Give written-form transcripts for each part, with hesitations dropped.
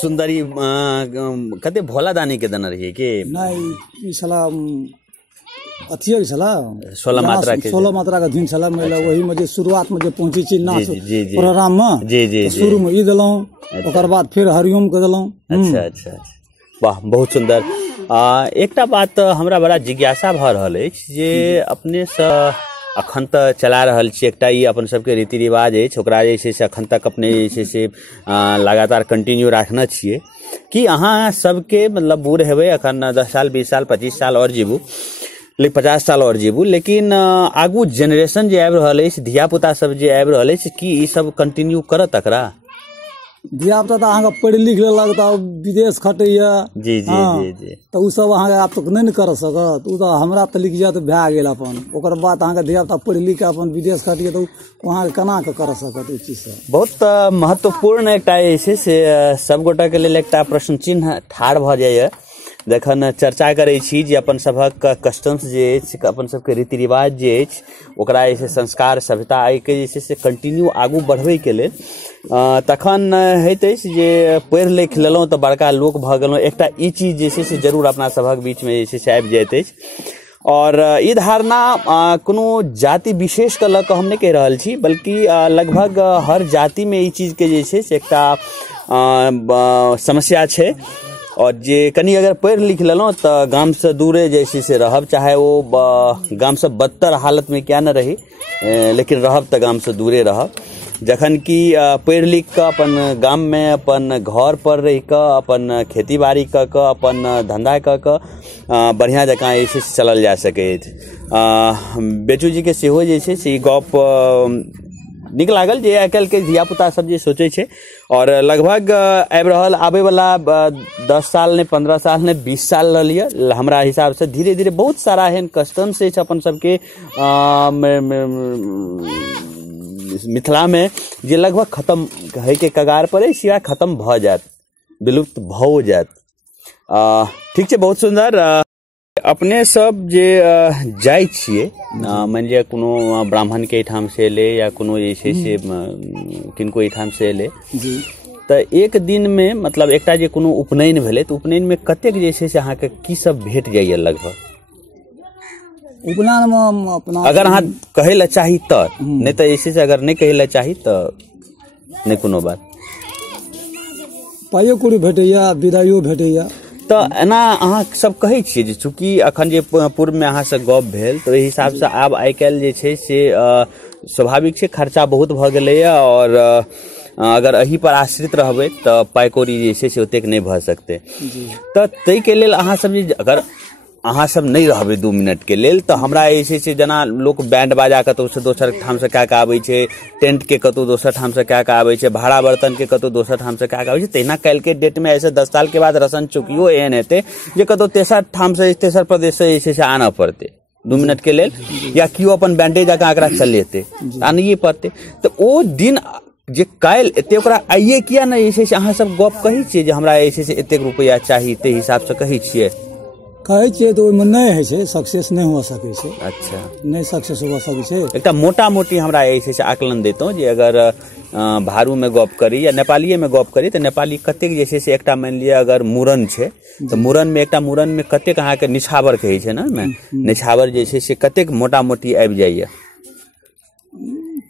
सुंदर कते भोला दानी के देने रहिए कि नहीं साला अथिये छला 16 मात्रा का दिन छला मेला वही में जे शुरुआत में जे पहुंची छी नाच प्रोग्राम में जी शुरू में ई देलौं ओकर बाद फिर हरिओम के देलौं। अच्छा वाह बहुत सुंदर। एकटा बात हमरा बड़ा जिज्ञासा भ रहल अछि जे अपने से अखन तक चला रहल छी एकटा ई अपन सबके रीति रिवाज अछि ओकरा जे छै से अखन तक अपने जे छै से लगातार कंटिन्यू राखना छियै कि अहाँ सबके मतलब बूढ़ हेबै अखन 10 साल 20 साल 25 साल और जीबू 50 साल और जीबू लेकिन आगू जेनरेशन जे आबि रहल अछि धिया पुता सब जे आबि रहल अछि कि ई सब कंटिन्यू करत एकरा धिया पुता अहाँके पढ़ि लिख लेलक तऽ विदेश खटैया जी तऽ उ सब अहाँके आब तक नहीं कर सकत उ तऽ हमरा तऽ लिख जात भए गेल अपन ओकर बाद अहाँके धिया पुता पढ़ि लिख के अपन विदेश खटिया तऽ वहाँ केना के कर सकत ई चीज से बहुत महत्वपूर्ण एकटा जे छै से सब गोटा के लेल एकटा प्रश्न चिन्ह ठाढ़ भ जाइए जखन चर्चा करै छी जे अपन सभक कस्टम्स जे अछि अपन सबके रीति रिवाज जे अछि ओकरा जे छै संस्कार सभ्यता के जे छै से कंटिन्यू आगू बढ़बै के लेल तखन होइत अछि जे पढ़ि लिख लेलहुँ तऽ बड़का लोक भऽ गेलहुँ एकटा ई चीज जे छै से जरूर अपना सभक बीच में जे छै से आबि जाइत अछि और ई धारणा कोनो जाति विशेष के लऽ कऽ हम नहि कहि रहल छी बल्कि लगभग हर जाति में ई चीज के जे छै से एकटा समस्या छै और जे कनी अगर पढ़ि लिख लेलहुँ तऽ गाम से दूरे जे छै से रहब चाहे वो गाम से बदतर हालत में क्या न रही लेकिन रहब तऽ गाम से दूरे रहब जखन कि पढ़ि लिख कऽ अपन गाम में अपन घर पर रहि कऽ अपन खेती बाड़ी कऽ कऽ अपन धंधा कऽ कऽ बढ़िया जकाँ जे छै से चलल जा सकैत बेचू जी के सेहो जे छै से ई गप नीक लागल जे आइ काल्हि के धिया पुता सब जे सोचे छै और लगभग आबे वाला 10 साल ने 15 साल ने 20 साल रह लिया हमरा हिसाब से धीरे धीरे बहुत सारा एहन कस्टम से अपन सबके मिथिला में जे लगभग खत्म है के कगार पर सिवा खत्म भ जात विलुप्त भ जात। ठीक छै बहुत सुंदर। अपने सब जे जाय छियै मान लिअ कोनो ब्राह्मण के ठाम से एले या कोनो जे छै से किनको ठाम से एले तऽ एक दिन में मतलब एकटा जे कोनो उपनयन भेलै तऽ उपनयन में कतेक जे छै से अहाँके की सब भेट जाइए लगभग उपनयन में अपना अगर अहाँ कहै लए चाही तऽ नहीं तऽ जे छै से अगर नहीं कहै लए चाही तऽ नहीं कोनो बात पाइयो कौड़ी भेटैया विदाइयो भेटैया तऽ एना अहाँ सब कहै छियै जे चूँकि अखन जे पूर्व में अहाँ से गप भेल तऽ ओहि हिसाब से आब आइ काल्हि जे छै से स्वाभाविक छै खर्चा बहुत भऽ गेलैए और अगर एही पर आश्रित रहबै तऽ पाइ कौड़ी जे छै से ओतेक नहि भऽ सकतै तऽ ताहि के लेल अहाँ सब जे अगर अहाँ सब नहीं रहबै 2 मिनट के लेल तऽ हमरा जे छै से जेना लोक बैंड बाजा कतौ से दोसर ठाम से कए के आबै छै टेंट के कतौ दोसर ठाम से कए के आबै छै भाड़ा बर्तन के कतौ दोसर ठाम से कए के आबै छै तहिना काल्हि के डेट में ऐसे 10 साल के बाद रसन चुकियो एहन हेतै जे कतौ तेसर ठाम से तेसर प्रदेश से जे छै से आना पड़तै 2 मिनट के लेल या कियो अपन बैंडे जकाँ एकरा चलेतै आनिए पड़तै तऽ ओ दिन जे काल्हि एते ओकरा आइए किया नहि जे छै से अहाँ सब गप कहै छियै जे हमरा जे छै से एतेक रुपैया चाही ताहि हिसाब से कहै छियै कहै छियै तऽ ओहिमे नहीं है छै सक्सेस नहीं हो सकै छै। अच्छा नहीं सक्सेस हो सकै छै एकटा मोटा मोटी हमरा जे छै से आकलन देतौं जे अगर भारू में गप करी या नेपालीए में गप करी तऽ नेपाली कतेक जे छै से एकटा मान लिअ अगर मूरन छै तऽ मूरन में एकटा मूरन में कतेक अहाँके निछावर कहै छै ने निछावर जे छै से कतेक मोटा मोटी आबि जाइए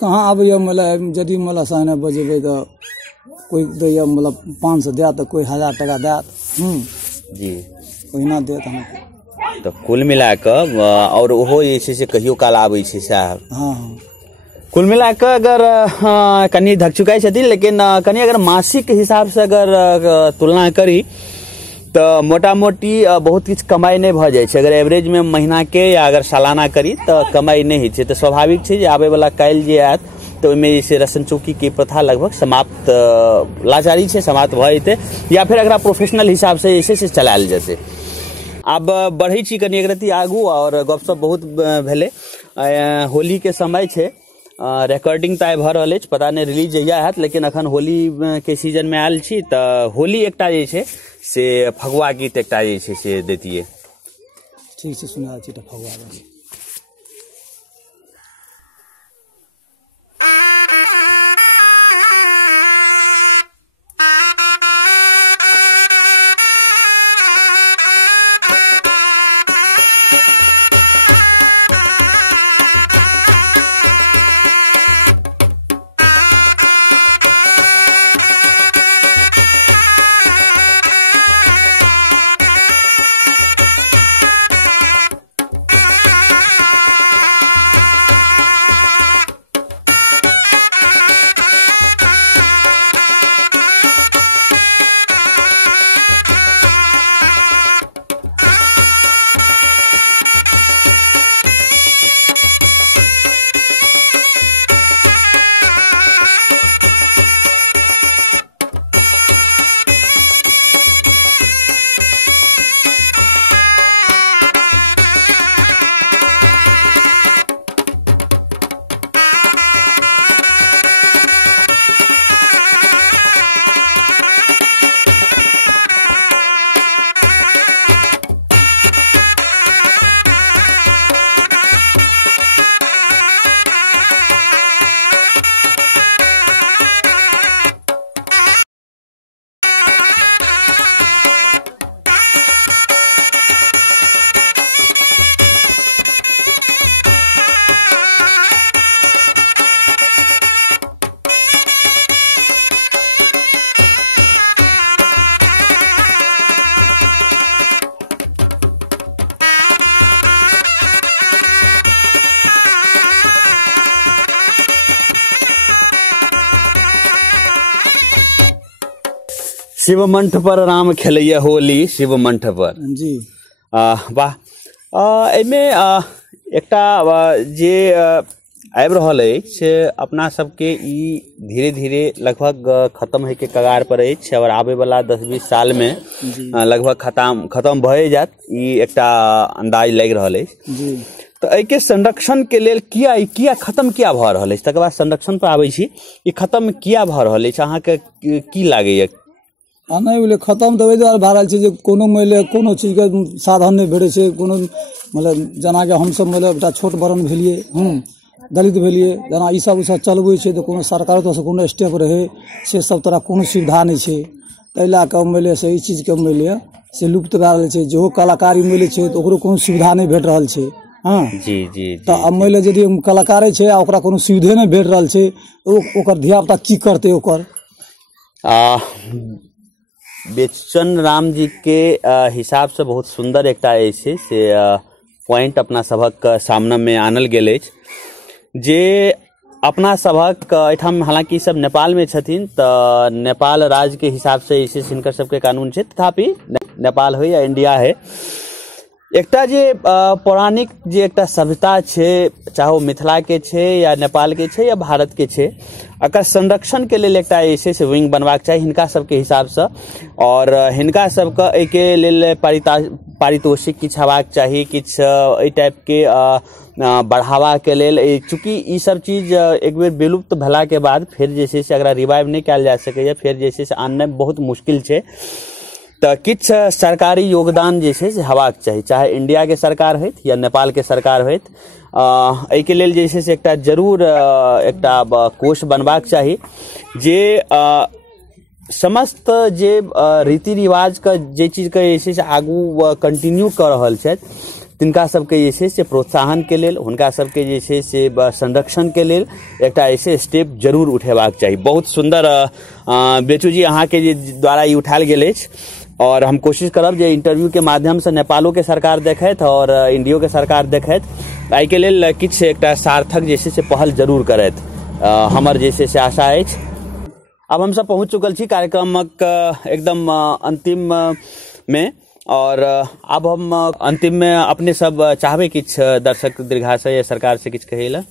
कहाँ आबैया मतलब यदि मतलब साने बजेबै तऽ कोई दैया मतलब 500 देत तऽ कोई 1000 टका देत जी ओहिना देत अहाँके तऽ कुल मिला कऽ और ओहो जे छै से कहियो काल आबै छै साहब हाँ कुल मिला कऽ अगर कनी धकचुकाई छथिन लेकिन कनी अगर मासिक हिसाब से अगर तुलना करी तऽ मोटा मोटी बहुत किछु कमाई नहीं भऽ जाइ छै अगर एवरेज में महीना के या अगर सालाना करी तऽ कमाई नहीं होइ छै तऽ स्वाभाविक छै जे आबै वाला काल्हि जे आयत तऽ ओहिमे जे छै रसन चौकी के प्रथा लगभग समाप्त लाचारी छै समाप्त भऽ जेतै या फिर एकरा प्रोफेशनल हिसाब से जे छै से चलायल जेतै। आब बढ़ै छी कनी एक रत्ती आगू और गपशप बहुत भेलै होली के समय छै रिकॉर्डिंग तऽ आइ भऽ रहल अछि पता नहीं रिलीज जहिया हैत लेकिन अखन होली के सीजन में आयल छी तऽ होली एकटा जे छै से फगुआ गीत एकटा जे छै से दैतियै। ठीक छै सुना छी तऽ फगुआ गीत शिव मंठ पर राम खेलैया होली शिव मंठ पर जी वाह एहिमे एकटा जे आबि रहल अछि अपना सबके ई धीरे धीरे लगभग खत्म होय के कगार पर अछि और आबे वाला 10-20 साल में लगभग खत्म भए जात ई एकटा अंदाज लागि रहल अछि जी। तो एहि के संरक्षण के लेल किया खत्म किया भऽ रहल अछि तकर बाद संरक्षण पर आबै छी ई खत्म किया भऽ रहल अछि अहाँके की लागैया नहीं बोले खत्म तो दुआरे भऽ रहल छै जे कोनो मानि कोनो चीज के साधन नहीं भेटै छै कोनो मतलब जेना कि हम सब मतलब एकटा छोट बरन भेलिए दलित भेलिए जेना ई सब चलबै छै तो कोनो सरकार तो कोनो स्टेप रहे से सब तरह कोनो सुविधा नहीं छै तै लऽ कऽ मानि से ई चीज के मानि से लुप्त भऽ रहल छै जेहो कलाकारी मानि छै तो ओकरो कोनो सुविधा नहीं भेट रहल छै हाँ जी जी तो अब मानि यदि कलाकारे छै आ ओकरा कोनो सुविधे नहीं भेट रहल छै ओकर धियापुता की करतै ओकर बेचन राम जी के हिसाब से बहुत सुंदर एकटा अछि से पॉइंट अपना सबक सामने में आनल गेल अछि जे अपना सबक एठाम हालांकि सब नेपाल में छथिन तऽ नेपाल राज्य के हिसाब से इसे हिनकर सबके कानून छै तथापि नेपाल हो या इंडिया है एकटा जे पौराणिक जे एकटा सभ्यता छै चाहे वो मिथिला के छै या नेपाल के छै या भारत के छै एकर संरक्षण के लेल एकटा ऐसे से विंग बनबाक चाही हिनका सबके हिसाब से और हिनका सबके एहि के लेल पारितोषिक किछु हेबाक चाही किछु एहि टाइप के बढ़ावा के लेल चूंकि ई सब चीज एक बेर विलुप्त भेला के बाद फिर जे छै से अगर रिवाइव नहीं कयल जा सकैया फिर जे छै से आननाइ बहुत मुश्किल छै तऽ किछु सरकारी योगदान जे छै से हेबाक चाही चाहे इंडिया के सरकार होइत या नेपाल के सरकार होइत एहि के लेल जे छै से एकटा जरूर एकटा कोष बनबाक चाही जे समस्त जे रीति रिवाज का जे चीज के जे छै से आगू कंटिन्यू कर रहल छथि तिनका सबके जे छै से प्रोत्साहन के लेल हुनका सबके जे छै से संरक्षण के लेल एकटा ऐसे स्टेप जरूर उठेबाक चाही। बहुत सुंदर बेचू जी अहाँ के द्वारा ई उठायल गेल अछि और हम कोशिश करब जे इंटरव्यू के माध्यम से नेपालो के सरकार देखैत और इंडियो के सरकार देखैत एहि के लेल किछु एकटा सार्थक जे छै से पहल जरूर करैत हमर जे छै से आशा अछि। अब हम सब पहुंच चुकल छी कार्यक्रमक एकदम अंतिम में और अब हम अंतिम में अपने सब चाहबे किछु दर्शक दीर्घाशय या सरकार से किछु कहै ला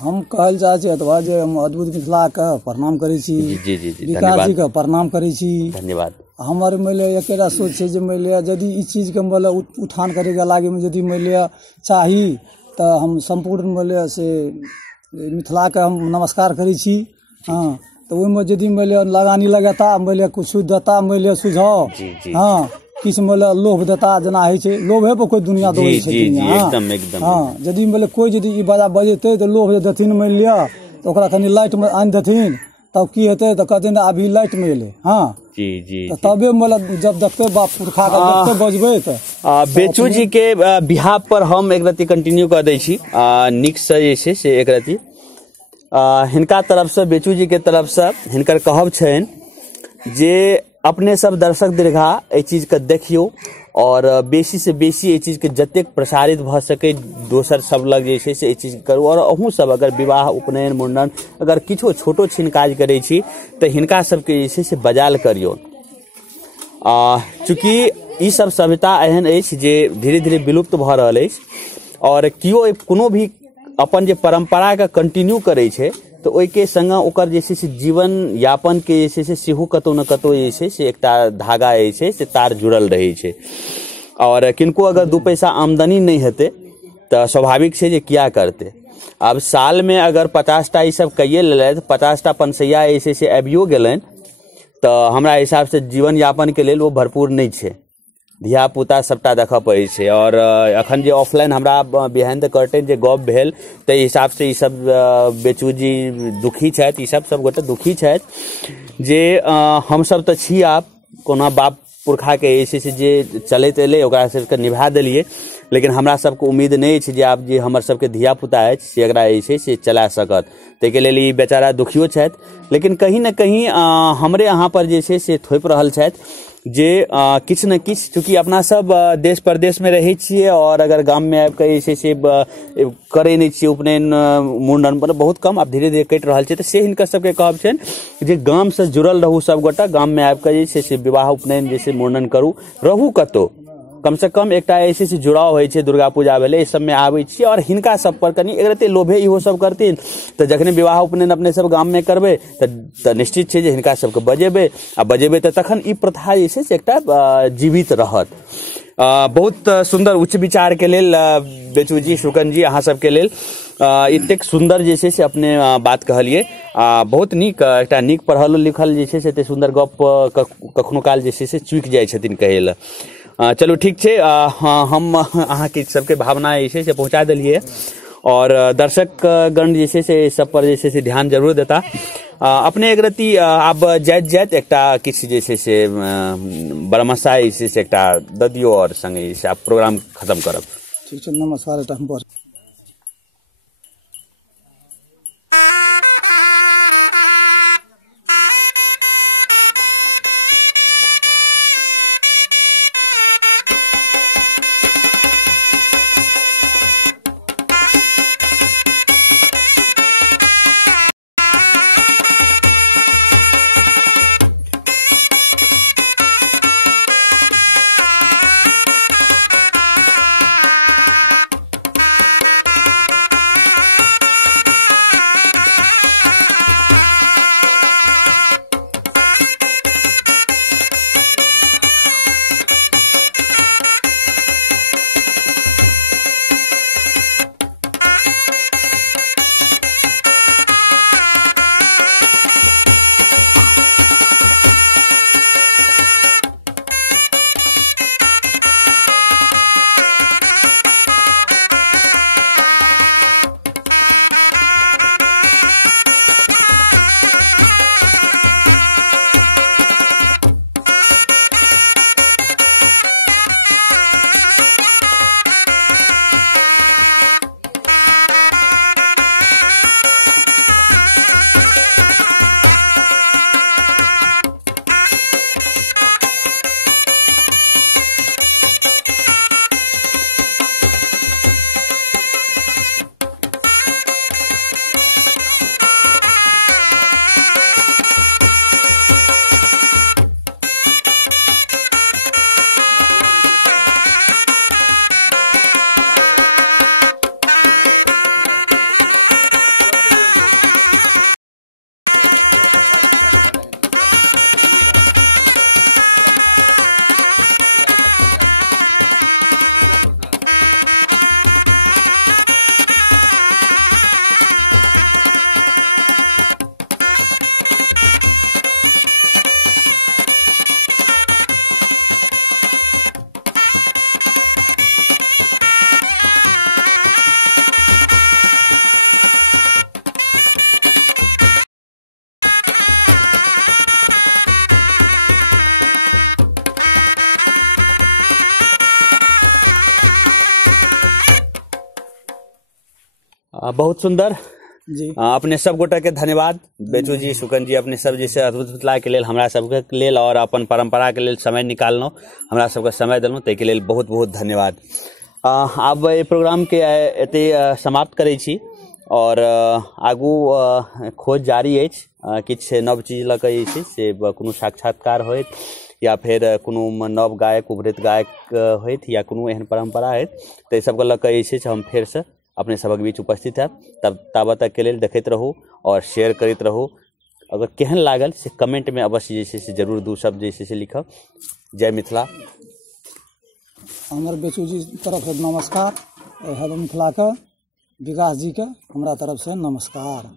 हम कहल चाहे छी अथवा जे हम अद्भुत मिथिला के प्रणाम करै छी जी जी जी विकास जी के प्रणाम करै छी धन्यवाद। हमर मानि एकेटा सोच छै जे मानि यदि ई चीज के मानि उत्थान करे के लागे में यदि मानि चाही तऽ हम संपूर्ण मानि से मिथिला के हम नमस्कार करै छी हाँ तो ओहिमे यदि मानि लगानी लगेता मानि कुछ देता मानि सुझाव हाँ किछु मानि लोभ देता जना होइ छै लोभे पर कोई दुनिया दौड़ै छै एकदम एकदम हाँ यदि मानि कोई यदि ई बाजा बजेतै तऽ लोभ देथिन मानि लिअ तऽ ओकरा कनि लाइट में आनि देथिन तब की हेतै तऽ कहथिन अभी लाइट में एलै हाँ जी जी तबे मतलब जब देखते बाप पुरखा के देखते बजबै तऽ बेचू जी के बिहार पर हम एक रति कंटिन्यू कर दै छी नीक से जे छै से एक रति हिनका तरफ से बेचू जी के तरफ से हिनकर कहब छनि जे अपने सब दर्शक दीर्घा एहि चीज के देखियो और बेसी से बेसी एहि चीज के जतेक प्रसारित भ सके दोसर सब लग जे छै से एहि चीज करू और अहूँ सब अगर विवाह उपनयन मुंडन अगर किछो छोटो छिन काज करै छी तऽ हिनका सबके जे छै से बजाल करियो चूँकि ई सब सभ्यता एहन अछि जे धीरे धीरे विलुप्त भऽ रहल अछि और कियो कोनो भी अपन जे परंपरा के कंटिन्यू करै छै तऽ ओहि के संग ओकर जे छै से जीवन यापन के जे छै से सेहो कतौ न कतौ जे छै से एकटा धागा जे छै से तार जुड़ल रहै छै और किनको अगर दू पैसा आमदनी नहीं हेतै तऽ स्वाभाविक छै जे किया करते। अब साल में अगर 50टा ई सब कइए लेलथि 50टा पनसैया जे छै से आबियो गेलनि तऽ हमरा हिसाब से जीवन यापन के लेल वो भरपूर नहीं छै धिया पुता सबटा देखऽ पड़ै छै और अखन जे ऑफलाइन हमरा बिहाइंड द कर्टेन जे गप भेल ताहि हिसाब से ई सब बेचू जी दुखी छथि ई सब गोटे दुखी छथि जे हम सब तऽ छी आब कोना बाप पुरखा के जे छै से जे चलैत एलै ओकरा सबके निभा देलियै लेकिन हमरा सबके उम्मीद नहीं है जे आब जे हमर सबके धिया पुता है से एकरा जे छै से चला सकत, ताहिके लेल ई बेचारा दुखियो छथि। लेकिन कहीं न कहीं हमरे यहाँ पर जे छै से थोपि रहल छथि जे किछु न किछु, चूँकि अपना सब देश प्रदेश में रहै छियै और अगर गाम में आबि कऽ जे छै से करै नहि छियै उपनयन मुंडन पर बहुत कम, आब धीरे धीरे कटि रहल छै, तऽ से हिनकर सबके कहब छनि जे गाम से जुड़ल रहू सबगोटा, गाम में आबि कऽ जे छै से विवाह उपनयन जे छै मुंडन करू, रहू कतौ कम से कम एकटा ऐसे से जुड़ाव होइ छै, दुर्गा पूजा भेलै ई सबमे आबै छियै और हिनका सब पर कनी एक रत्ती लोभे इहो सब करथिन तऽ जखने विवाह उपनयन अपने सब गाम में करबै तऽ निश्चित छै जे हिनका सबके बजेबै आ बजेबै तऽ तखन ई प्रथा जे छै से एकटा जीवित रहत। बहुत सुंदर उच्च विचार के लेल बेचू जी, शुकन जी, अहाँ सबके लेल एतेक सुंदर जे छै से अपने बात कहलिए, बहुत नीक, एकटा नीक पढ़ल लिखल जे छै से एते सुंदर गप कखनो काल जे छै से चूकि जाइ छथिन कहै लए। चलू ठीक छै, हम अहाँके सबके भावना जे छै से पहुँचा देलिए और दर्शक गण जे छै से सब पर जे छै से ध्यान जरूर देता। अपने एक रत्ती आब जाइत जाइत एकटा किछु जे छै से बरमसा जे छै से एकटा दऽ दियौ और संगे जे छै आब प्रोग्राम खत्म करब। ठीक छै, नमस्कार। एकटा हम बहुत सुंदर जी। अपने सब गोटा के धन्यवाद बेचू जी, शुकन जी, अपने सब जैसे अद्भुत मिथिला के लेल हमरा सबके लेल और अपन परंपरा के लेल समय निकालनो, हमरा सबके समय देलहुँ, ताहिके लेल बहुत बहुत धन्यवाद। आब एहि प्रोग्राम के एते समाप्त करै छी और आगू खोज जारी अछि, किछु नव चीज लऽ कऽ जे छै से कोनो साक्षात्कार होइत या फिर कोनो नव गायक उभरैत गायक होइत या कोनो एहन परंपरा होइत, ताहि सबके लऽ कऽ जे छै से हम फेर से अपने सबक बीच उपस्थित है। तब ताबत तक के लेल देखैत रहू और शेयर करैत रहू। अगर केहन लागल से कमेंट में अवश्य जे छै से जरूर दू शब्द जे छै से लिखब। जय मिथिला। हमर बेचू जी तरफ से नमस्कार, मिथिला के विकास जी के हमरा तरफ से नमस्कार।